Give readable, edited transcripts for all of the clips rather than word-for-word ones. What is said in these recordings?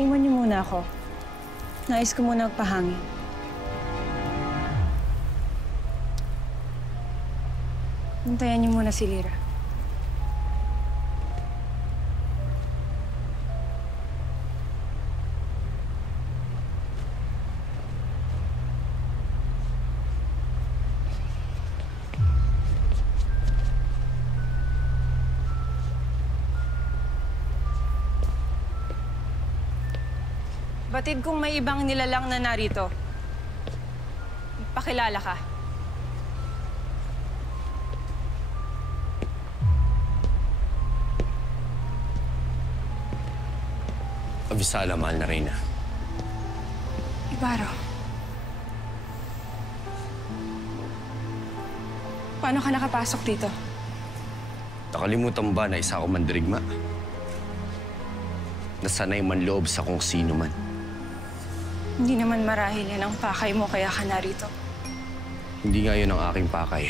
Iwan niyo muna ako. Nais ko muna magpahangin. Hintayan niyo muna si Lyra. Batid kung may ibang nilalang na narito. Pakilala ka. Abisala, mahal na Reyna. Ibarra. Paano ka nakapasok dito? Nakalimutan mo ba na isa ako mandirigma? Nasanay man loob sa kung sino man. Hindi naman marahil yan ang pakay mo kaya ka narito. Hindi nga yun ang aking pakay.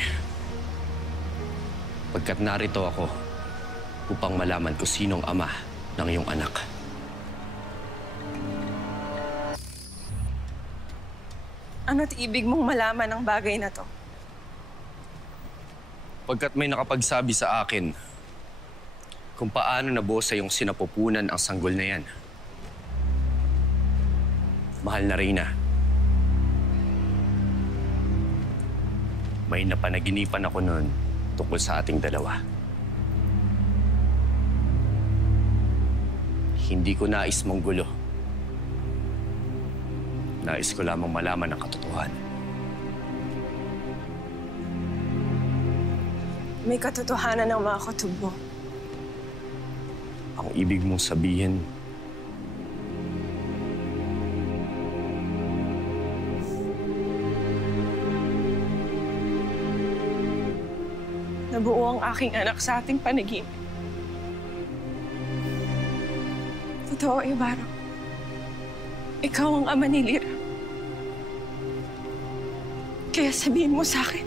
Pagkat narito ako upang malaman ko sinong ama ng iyong anak. Ano't ibig mong malaman ang bagay na to? Pagkat may nakapagsabi sa akin kung paano nabuo sa iyong sinapupunan ang sanggol na yan. Mahal na Reyna, may napanaginipan ako noon tungkol sa ating dalawa. Hindi ko nais manggulo. Nais ko lamang malaman ang katotohanan. May katotohanan ng mga kutub mo. Ang ibig mong sabihin, nabuo ang aking anak sa ating panaginip. Totoo, Ibarra. Ikaw ang ama ni Lyra. Kaya sabihin mo sa akin,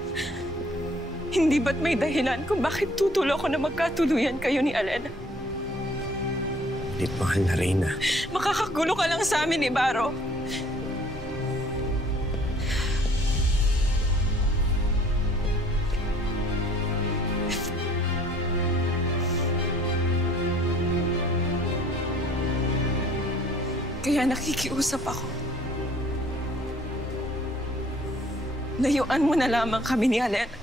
hindi ba't may dahilan kung bakit tutulo ko na magkatuluyan kayo ni Alena? Ngunit mahal na Reyna. Makakagulo ka lang sa amin, Ibarra. Kaya nakikiusap ako. Layuan mo na lamang kami ni Alena.